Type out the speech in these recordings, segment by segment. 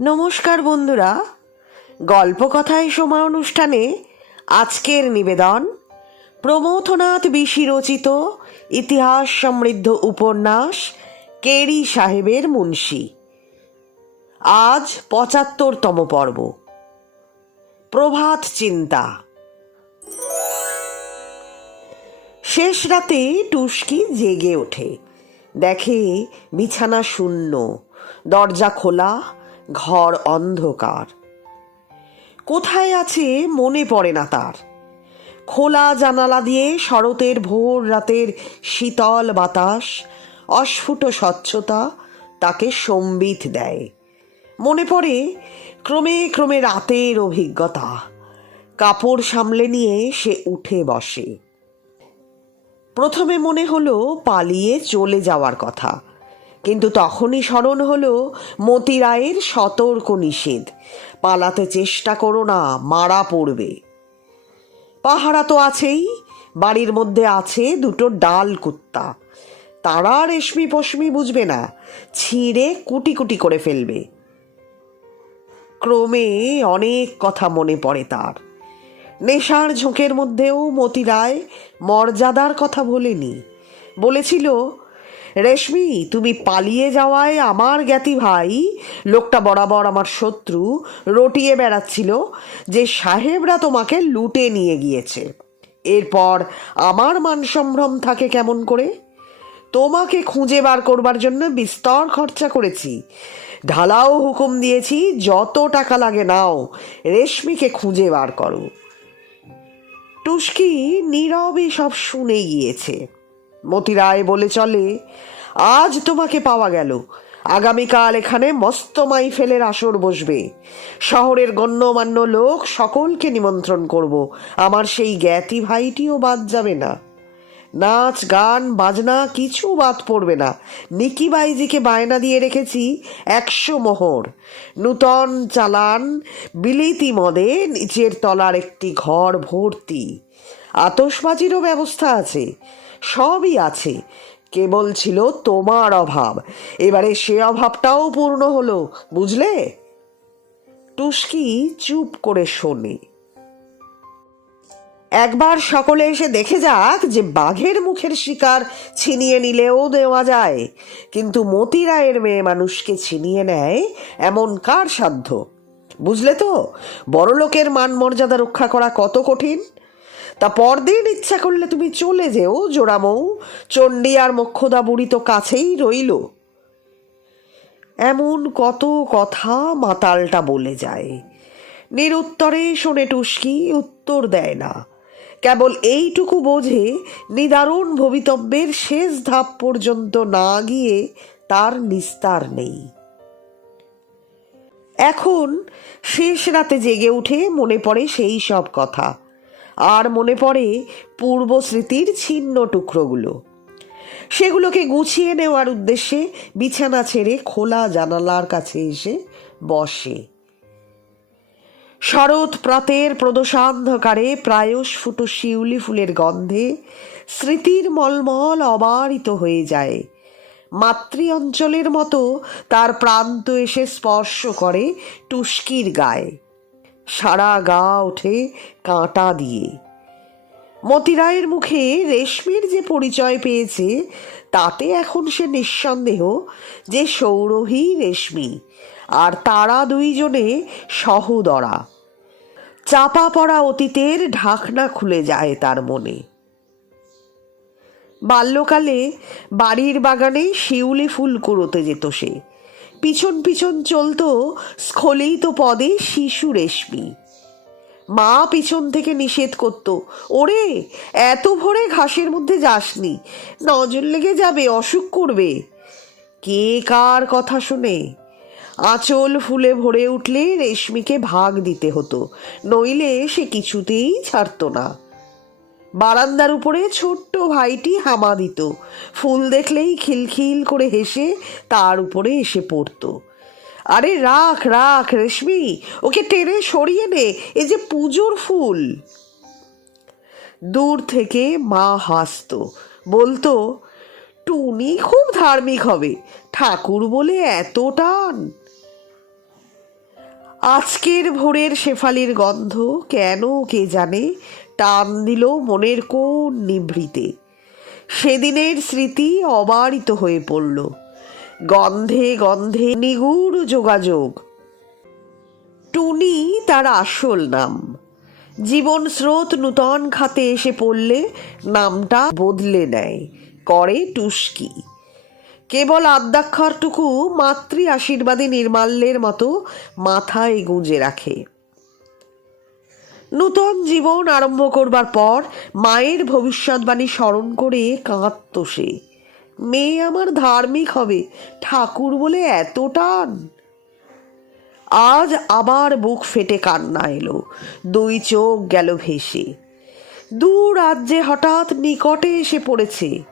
নমস্কার বন্ধুরা। গল্পকথায় সময় অনুষ্ঠানে আজকের নিবেদন, প্রমথনাথ বিশি রচিত ইতিহাস সমৃদ্ধ উপন্যাস কেরি সাহেবের মুন্সি। আজ পঁচাত্তরতম পর্ব। প্রভাত চিন্তা। শেষ রাতে টুস্কি জেগে ওঠে। দেখে বিছানা শূন্য, দরজা খোলা ঘর অন্ধকার। কোথায় আছে মনে পড়ে না তার। খোলা জানালা দিয়ে শরতের ভোর রাতের শীতল বাতাস, অস্ফুট স্বচ্ছতা তাকে সম্বিত দেয়। মনে পড়ে ক্রমে ক্রমে রাতের অভিজ্ঞতা। কাপড় সামলে নিয়ে সে উঠে বসে। প্রথমে মনে হলো পালিয়ে চলে যাওয়ার কথা। কিন্তু তখনই স্মরণ হলো মতি রায়ের সতর্ক নিষেধ। পালাতে চেষ্টা করো না, মারা পড়বে। পাহারা তো আছেই, বাড়ির মধ্যে আছে দুটো ডাল কুত্তা। তারা রেশমি পশমি বুঝবে না, ছিঁড়ে কুটি কুটি করে ফেলবে। ক্রমে অনেক কথা মনে পড়ে তার। নেশার ঝোঁকের মধ্যেও মতি রায় মর্যাদার কথা বলেনি। বলেছিল রেশমি, তুমি পালিয়ে যাওয়ায় আমার জ্ঞাতি ভাই, লোকটা বরাবর আমার শত্রু, রটিয়ে বেড়াচ্ছিল যে সাহেবরা তোমাকে লুটে নিয়ে গিয়েছে। এরপর আমার মান সম্ভ্রম থাকে কেমন করে? তোমাকে খুঁজে বার করবার জন্য বিস্তর খরচা করেছি। ঢালাও হুকুম দিয়েছি, যত টাকা লাগে নাও, রেশমিকে খুঁজে বার করো। টুস্কি নীরবে সব শুনে গিয়েছে। মতি রায় বলে চলে, আজ তোমাকে পাওয়া গেল। আগামীকাল এখানে মস্ত মাইফেলের আসর বসবে। শহরের গণ্যমান্য লোক সকলকে নিমন্ত্রণ করব। আমার সেই জ্ঞাতি ভাইটিও বাদ যাবে না। নাচ, গান, বাজনা কিছু বাদ পড়বে না। নিকি বাইজিকে বায়না দিয়ে রেখেছি একশো মোহর। নূতন চালান, বিলিতি মদে নিচের তলার একটি ঘর ভর্তি। আতসবাজিরও ব্যবস্থা আছে। সবই আছে। কেবল ছিল তোমার অভাব। এবারে সে অভাবটাও পূর্ণ হলো, বুঝলে? টুস্কি চুপ করে শোনে। একবার সকলে এসে দেখে যাক যে বাঘের মুখের শিকার ছিনিয়ে নিলেও দেওয়া যায়। কিন্তু মতি রায়ের মেয়ে মানুষকে ছিনিয়ে নেয় এমন কার সাধ্য? বুঝলে তো? বড়লোকের মান মর্যাদা রক্ষা করা কত কঠিন? তা পরদিন ইচ্ছা করলে তুমি চলে যেও, জোড়ামৌ। চণ্ডী আর মক্ষদা বুড়ি তো কাছেই রইল। এমন কত কথা মাতালটা বলে যায়। নিরুত্তরে শোনে টুস্কি, উত্তর দেয় না। কেবল এইটুকু বোঝে, নিদারুণ ভবিতব্যের শেষ ধাপ পর্যন্ত না গিয়ে তার নিস্তার নেই। এখন শেষ রাতে জেগে উঠে মনে পড়ে সেই সব কথা। আর মনে পড়ে পূর্ব স্মৃতির ছিন্ন টুকরোগুলো। সেগুলোকে গুছিয়ে নেওয়ার উদ্দেশ্যে বিছানা ছেড়ে খোলা জানালার কাছে এসে বসে। শরৎ প্রাতের প্রদোষান্ধকারে প্রায়শ ফুটো শিউলি ফুলের গন্ধে স্মৃতির মলমল অবারিত হয়ে যায়। মাতৃ অঞ্চলের মতো তার প্রান্ত এসে স্পর্শ করে টুস্কির গায়ে। সারা গা ওঠে কাঁটা দিয়ে। মতিরায়ের মুখে রেশমির যে পরিচয় পেয়েছে, তাতে এখন সে নিঃসন্দেহ যে সৌরভী রেশমি আর তারা দুইজনে সহদরা। চাপা পড়া অতীতের ঢাকনা খুলে যায় তার মনে। বাল্যকালে বাড়ির বাগানে শিউলি ফুল কুড়োতে যেত সে। পিছন পিছন চলতো স্খলিত পদে শিশু রেশমি। মা পিছন থেকে নিষেধ করতো, ওরে, এত ভোরে ঘাসের মধ্যে যাসনি, নজর লেগে যাবে, অসুখ করবে। কে কার কথা শুনে? আঁচল ফুলে ভরে উঠলে রেশমিকে ভাগ দিতে হতো, নইলে সে কিছুতেই ছাড়তো না। বারান্দার উপরে ছোট্ট ভাইটি হামা দিত। ফুল দেখলেই খিলখিল করে হেসে তার উপরে এসে পড়তো। আরে রাখ রাখ রেশমি, ওকে টেনে সরিয়ে নে, এ যে পুজোর ফুল। দূর থেকে মা হাসতো। বলতো, টুনি খুব ধার্মিক হবে, ঠাকুর বলে এত টান। আজকের ভোরের শেফালির গন্ধ কেন কে জানে টান দিল মনের কোন নিভৃতে। সেদিনের স্মৃতি অবারিত হয়ে পড়ল। গন্ধে গন্ধে নিগুড় যোগাযোগ। টুনি তার আসল নাম। জীবন স্রোত নূতন খাতে এসে পড়লে নামটা বদলে নেয়, করে টুস্কি। কেবল আদ্যাক্ষরটুকু মাতৃ আশীর্বাদী নির্মাল্যের মতো মাথায় গুঁজে রাখে। নূতন জীবন আরম্ভ করবার পর মায়ের ভবিষ্যৎবাণী স্মরণ করে কাঁদত সে। মেয়ে আমার ধার্মিক হবে, ঠাকুর বলে এত টান। আজ আবার বুক ফেটে কান্না এলো, দুই চোখ গেল ভেসে। দূর রাজ্যে হঠাৎ নিকটে এসে পড়েছে।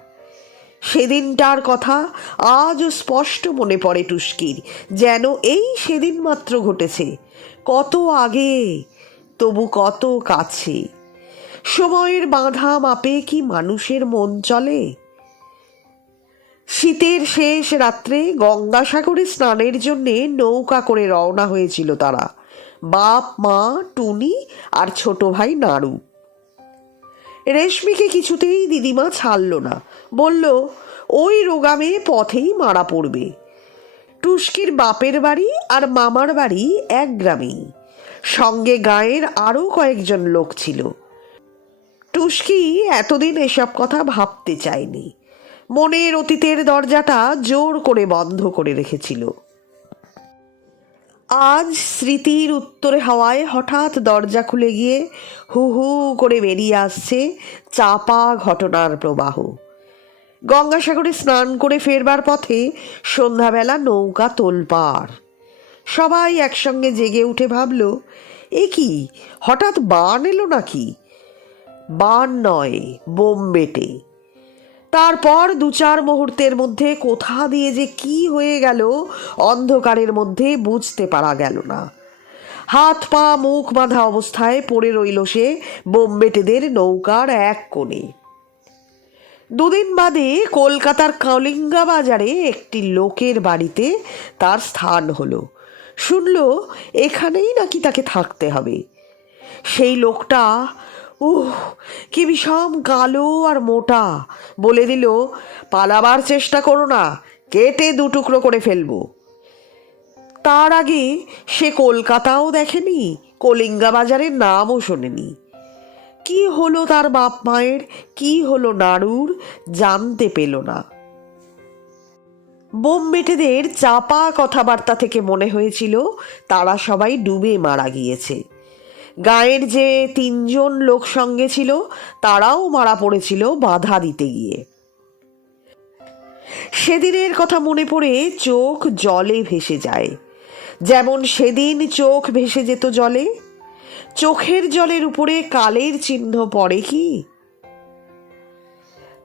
সেদিনটার কথা আজও স্পষ্ট মনে পড়ে টুস্কির, যেন এই সেদিন মাত্র ঘটেছে। কত আগে তবু কত কাছে? সময়ের বাঁধা মাপে কি মানুষের মন চলে? শীতের শেষ রাত্রে গঙ্গাসাগরে স্নানের জন্যে নৌকা করে রওনা হয়েছিল তারা। বাপ, মা, টুনি আর ছোট ভাই নাড়ু রেশমিকে কিছুতেই দিদিমা ছাড়ল না। বলল, ওই রোগামে পথেই মারা পড়বে। টুস্কির বাপের বাড়ি আর মামার বাড়ি এক গ্রামেই। সঙ্গে গায়ের আরও কয়েকজন লোক ছিল। টুস্কি এতদিন এসব কথা ভাবতে চায়নি। মনের অতীতের দরজাটা জোর করে বন্ধ করে রেখেছিল। আজ স্মৃতির উত্তরে হাওয়ায় হঠাৎ দরজা খুলে গিয়ে হু হু করে বেরিয়ে আসছে চাপা ঘটনার প্রবাহ। গঙ্গাসাগরে স্নান করে ফেরবার পথে সন্ধ্যাবেলা নৌকা তোলপাড়। সবাই একসঙ্গে জেগে উঠে ভাবল, এ কি? হঠাৎ বান এলো নাকি? বান নয়, বোম বেটে। তারপর দু চার মুহূর্তের মধ্যে কোথা দিয়ে যে কি হয়ে গেল অন্ধকারের মধ্যে বুঝতে পারা গেল না। হাত, পা, মুখ বাঁধা অবস্থায় পড়ে রইল সে বোম্বেটেদের নৌকার এক কোণে। দুদিন বাদে কলকাতার কলিঙ্গা বাজারে একটি লোকের বাড়িতে তার স্থান হলো। শুনল এখানেই নাকি তাকে থাকতে হবে। সেই লোকটা, উহ, কি বিষম কালো আর মোটা, বলে দিল, পালাবার চেষ্টা করো না, কেটে দু টুকরো করে ফেলব। তার আগে সে কলকাতাও দেখেনি কলিঙ্গা বাজারের নামও শোনেনি। কি হলো তার বাপ মায়ের, কি হলো নাড়ুর, জানতে পেল না। বোমবেটেদের চাপা কথাবার্তা থেকে মনে হয়েছিল তারা সবাই ডুবে মারা গিয়েছে। গায়ের যে তিনজন লোক সঙ্গে ছিল, তারাও মারা পড়েছিল বাধা দিতে গিয়ে। সেদিনের কথা মনে পড়ে চোখ জলে ভেসে যায়। যেমন সেদিন চোখ ভেসে যেত জলে, চোখের জলের উপরে কালের চিহ্ন পড়ে কি?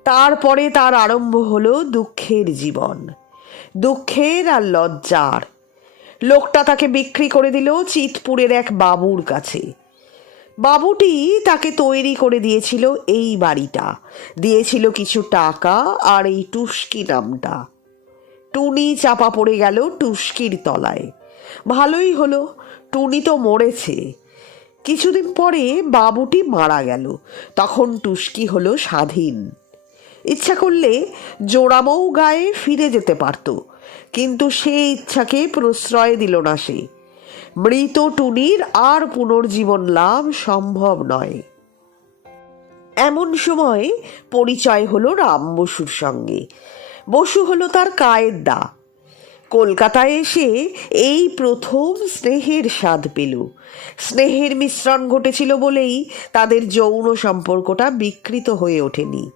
তারপরে তার আরম্ভ হলো দুঃখের জীবন। দুঃখের আর লজ্জার। লোকটা তাকে বিক্রি করে দিল চিতপুরের এক বাবুর কাছে। বাবুটি তাকে তৈরি করে দিয়েছিল এই বাড়িটা। দিয়েছিল কিছু টাকা আর এই টুস্কি নামটা। টুনি চাপা পড়ে গেল টুস্কির তলায়। ভালোই হলো, টুনি তো মরেছে। কিছুদিন পরে বাবুটি মারা গেল। তখন টুস্কি হলো স্বাধীন। ইচ্ছা করলে জোড়ামৌ গায়ে ফিরে যেতে পারত, কিন্তু সে ইচ্ছাকে প্রশ্রয় দিল না সে। মৃত টুনির আর পুনর্জীবন লাভ সম্ভব নয়। এমন সময় পরিচয় হলো রাম বসুর সঙ্গে। বসু হলো তার কায়ের দা। কলকাতায় এসে এই প্রথম স্নেহের স্বাদ পেল। স্নেহের মিশ্রণ ঘটেছিল বলেই তাদের যৌন সম্পর্কটা বিকৃত হয়ে ওঠেনি।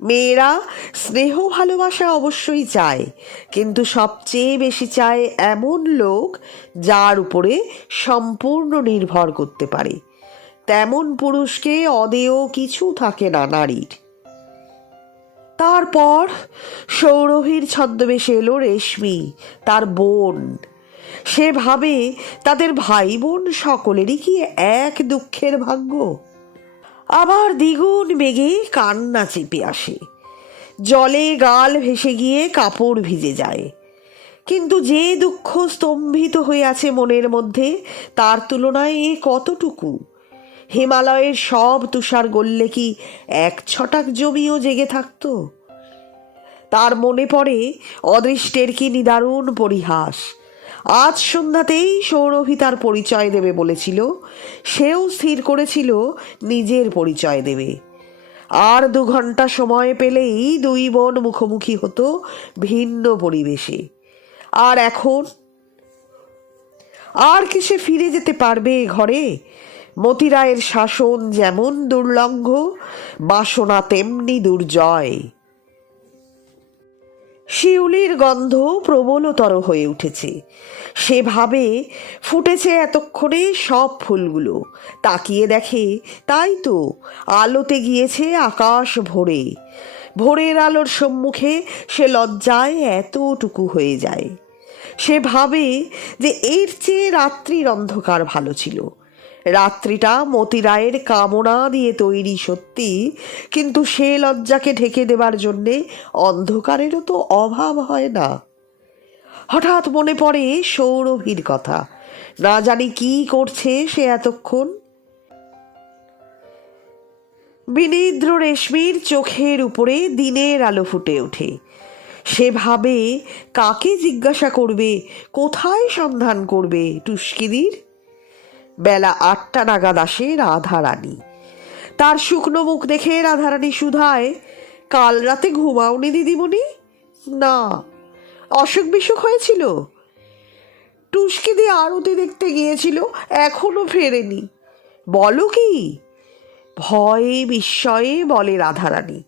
মেয়েরা স্নেহ ভালোবাসা অবশ্যই চায়, কিন্তু সবচেয়ে বেশি চায় এমন লোক যার উপরে সম্পূর্ণ নির্ভর করতে পারে। তেমন পুরুষকে অদেয় কিছু থাকে না নারীর। তারপর সৌরভীর ছদ্মবেশে এলো রেশমি, তার বোন। সে ভাবে তাদের ভাই বোন সকলেরই কি এক দুঃখের ভাগ্য? আবার দ্বিগুণ বেগে কান্না চেপে আসে। জলে গাল ভেসে গিয়ে কাপড় ভিজে যায়। কিন্তু যে দুঃখ স্তম্ভিত হয়ে আছে মনের মধ্যে, তার তুলনায় এ কতটুকু? হিমালয়ের সব তুষার গললে কি এক ছটাক জমিও জেগে থাকতো? তার মনে পড়ে অদৃষ্টের কি নিদারুণ পরিহাস। আজ সন্ধ্যাতেই সৌরভী তার পরিচয় দেবে বলেছিল। সেও স্থির করেছিল নিজের পরিচয় দেবে। আর দু ঘণ্টা সময় পেলেই দুই বোন মুখোমুখি হতো ভিন্ন পরিবেশে। আর এখন? আর কি সে ফিরে যেতে পারবে ঘরে? মতিরায়ের শাসন যেমন দুর্লঙ্ঘ, বাসনা তেমনি দুর্জয়। শিউলির গন্ধ প্রবলতর হয়ে উঠেছে। সেভাবে ফুটেছে এতক্ষণে সব ফুলগুলো। তাকিয়ে দেখে তাই তো, আলোতে গিয়েছে আকাশ ভরে। ভোরের আলোর সম্মুখে সে লজ্জায় এতটুকু হয়ে যায়। সে ভাবে যে এর চেয়ে রাত্রির অন্ধকার ভালো ছিল। রাত্রিটা মতিরায়ের কামনা দিয়ে তৈরি সত্যি, কিন্তু সে লজ্জাকে ঢেকে দেবার জন্যে অন্ধকারেরও তো অভাব হয় না। হঠাৎ মনে পড়ে সৌরভীর কথা, না জানি কি করছে সে এতক্ষণ। বিনিদ্র রেশমির চোখের উপরে দিনের আলো ফুটে ওঠে। সে ভাবে, কাকে জিজ্ঞাসা করবে, কোথায় সন্ধান করবে টুস্কিদির বেলা আটটা নাগাদ আসে রাধারানী। তার শুকনো মুখ দেখে রাধারানী সুধায়, কাল রাতে ঘুমাওনি দিদিমণি? না। অসুখ বিসুখ হয়েছিল? টুস্কি দিয়ে আরতি দেখতে গিয়েছিল, এখনও ফেরেনি। বলো কি? ভয়ে বিস্ময়ে, বলে রাধারানী।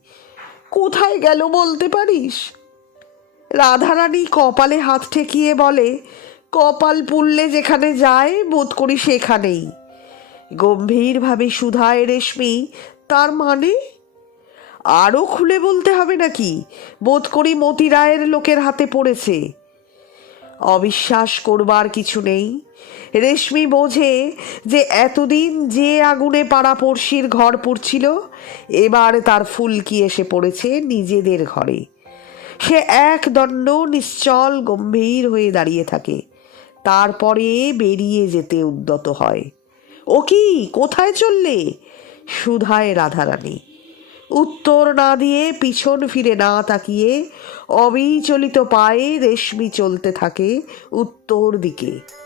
কোথায় গেল বলতে পারিস? রাধারানী কপালে হাত ঠেকিয়ে বলে কপাল পুললে যেখানে যায়, বোধ করি সেখানেই। গম্ভীরভাবে সুধায় রেশমি, তার মানে? আরও খুলে বলতে হবে নাকি? বোধ করি মতি রায়ের লোকের হাতে পড়েছে। অবিশ্বাস করবার কিছু নেই। রেশমি বোঝে যে এতদিন যে আগুনে পাড়া পড়শির ঘর পড়ছিল, এবার তার ফুলকি এসে পড়েছে নিজেদের ঘরে। সে এক দণ্ড নিশ্চল গম্ভীর হয়ে দাঁড়িয়ে থাকে। তারপরে বেরিয়ে যেতে উদ্যত হয়। ও কি, কোথায় চললে? সুধায় রাধারানী। উত্তর না দিয়ে পিছন ফিরে না তাকিয়ে অবিচলিত পায়ে রেশমি চলতে থাকে উত্তর দিকে।